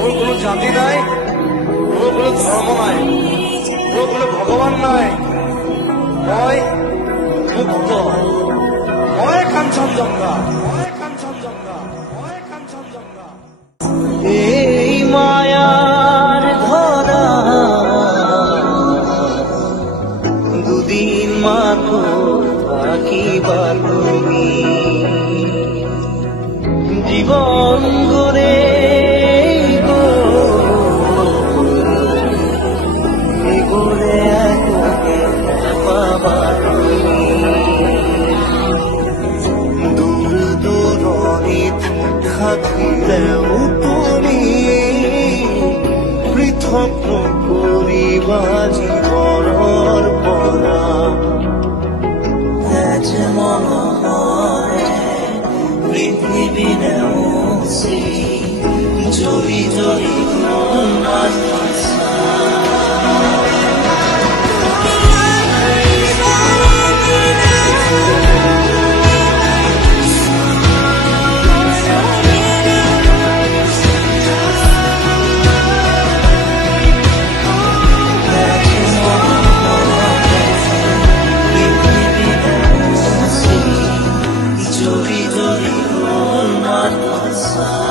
ওর কোনো জাতি নাই, ওর কোনো ধর্ম নাই, ওর কোনো ভগবান নাই। মই মুক্ত, মই কাঞ্চনজঙ্ঘা, মই কাঞ্চনজঙ্ঘা, মই কাঞ্চনজঙ্ঘা। এই মায়ার ধরা দুদিন মাত্র থাকিবা তুমি, জীবন গড়ে গড়ে পাবা দূর দূরণিত থাকিলেও তুমি পৃথক নকৰিবা জীৱনৰ পৰা। যে মনোহৰে পৃথিৱী নেওচি জৰি জৰি